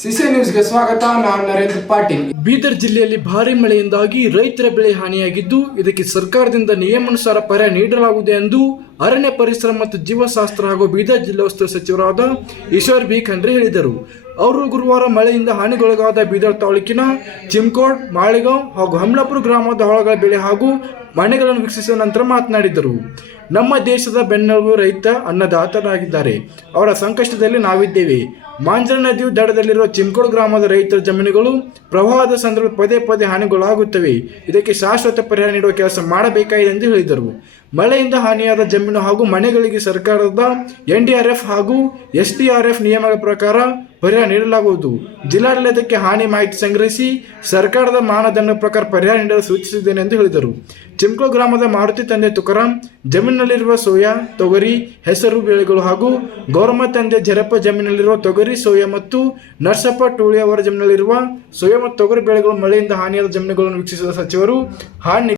CC ನ್ಯೂಸ್ಗೆ ಸ್ವಾಗತ, ನಾನು ನರೇಂದ್ರ ಪಾಟೀಲ್. ಬೀದರ್ ಜಿಲ್ಲೆಯಲ್ಲಿ ಭಾರಿ ಮಳೆಯಿಂದಾಗಿ ರೈತರ ಬೆಳೆ ಹಾನಿಯಾಗಿದ್ದು, ಇದಕ್ಕೆ ಸರ್ಕಾರದಿಂದ ನಿಯಮಾನುಸಾರ ಪರಿಹಾರ ನೀಡಲಾಗುವುದು ಎಂದು ಅರಣ್ಯ ಪರಿಸರ ಮತ್ತು ಜೀವಶಾಸ್ತ್ರ ಹಾಗೂ ಬೀದರ್ ಜಿಲ್ಲಾ ಉಸ್ತುವಾರಿ ಸಚಿವರಾದ ಈಶ್ವರ್ ಬಿ. ಖಂಡ್ರೆ ಹೇಳಿದರು. ಅವರು ಗುರುವಾರ ಮಳೆಯಿಂದ ಹಾನಿಗೊಳಗಾದ ಬೀದರ್ ತಾಲೂಕಿನ ಚಿಮ್ಕೋಡ್, ಮಾಳಿಗಾಂವ್ ಹಾಗೂ ಹಮ್ಲಾಪುರ ಗ್ರಾಮದ ಹೊಳಗಳ ಬೆಳೆ ಹಾಗೂ ಮನೆಗಳನ್ನು ವೀಕ್ಷಿಸಿದ ನಂತರ ಮಾತನಾಡಿದರು. ನಮ್ಮ ದೇಶದ ಬೆನ್ನೆಲುಬು ರೈತ ಅನ್ನದಾತರಾಗಿದ್ದಾರೆ ಅವರ ಸಂಕಷ್ಟದಲ್ಲಿ ನಾವಿದ್ದೇವೆ. ಮಾಂಜರ ನದಿಯು ದಡದಲ್ಲಿರುವ ಚಿನ್ಕೋಡ್ ಗ್ರಾಮದ ರೈತರ ಜಮೀನುಗಳು ಪ್ರವಾಹದ ಸಂದರ್ಭ ಪದೇ ಪದೇ ಹಾನಿಗೊಳಾಗುತ್ತವೆ ಇದಕ್ಕೆ ಶಾಶ್ವತ ಪರಿಹಾರ ನೀಡುವ ಕೆಲಸ ಮಾಡಬೇಕಾಗಿದೆ ಎಂದು ಹೇಳಿದರು. ಮಳೆಯಿಂದ ಹಾನಿಯಾದ ಜಮೀನು ಹಾಗೂ ಮನೆಗಳಿಗೆ ಸರ್ಕಾರದ ಎನ್ಡಿಆರ್ಎಫ್ ಹಾಗೂ ಎಸ್ಡಿಆರ್ಎಫ್ ನಿಯಮಗಳ ಪ್ರಕಾರ ಪರಿಹಾರ ನೀಡಲಾಗುವುದು. ಜಿಲ್ಲಾಡಳಿತಕ್ಕೆ ಹಾನಿ ಮಾಹಿತಿ ಸಂಗ್ರಹಿಸಿ ಸರ್ಕಾರದ ಮಾನದಂಡ ಪ್ರಕಾರ ಪರಿಹಾರ ನೀಡಲು ಸೂಚಿಸಿದ್ದೇನೆ ಎಂದು ಹೇಳಿದರು. ಚಿಮ್ಕೋ ಗ್ರಾಮದ ಮಾರುತಿ ತಂದೆ ತುಕಾರಾಂ ಜಮೀನಿನಲ್ಲಿರುವ ಸೋಯಾ, ತೊಗರಿ, ಹೆಸರು ಬೆಳೆಗಳು ಹಾಗೂ ಗೌರಮ್ಮ ತಂದೆ ಜರಪ್ಪ ಜಮೀನಿನಲ್ಲಿರುವ ತೊಗರಿ, ಸೋಯಾ ಮತ್ತು ನರ್ಸಪ್ಪ ಟೂಳಿ ಅವರ ಜಮೀನಿನಲ್ಲಿರುವ ಸೋಯಾ ಮತ್ತು ತೊಗರಿ ಬೆಳೆಗಳು ಮಳೆಯಿಂದ ಹಾನಿಯಾದ ಜಮೀನುಗಳನ್ನು ವೀಕ್ಷಿಸಿದ ಸಚಿವರು, ಹಾನಿ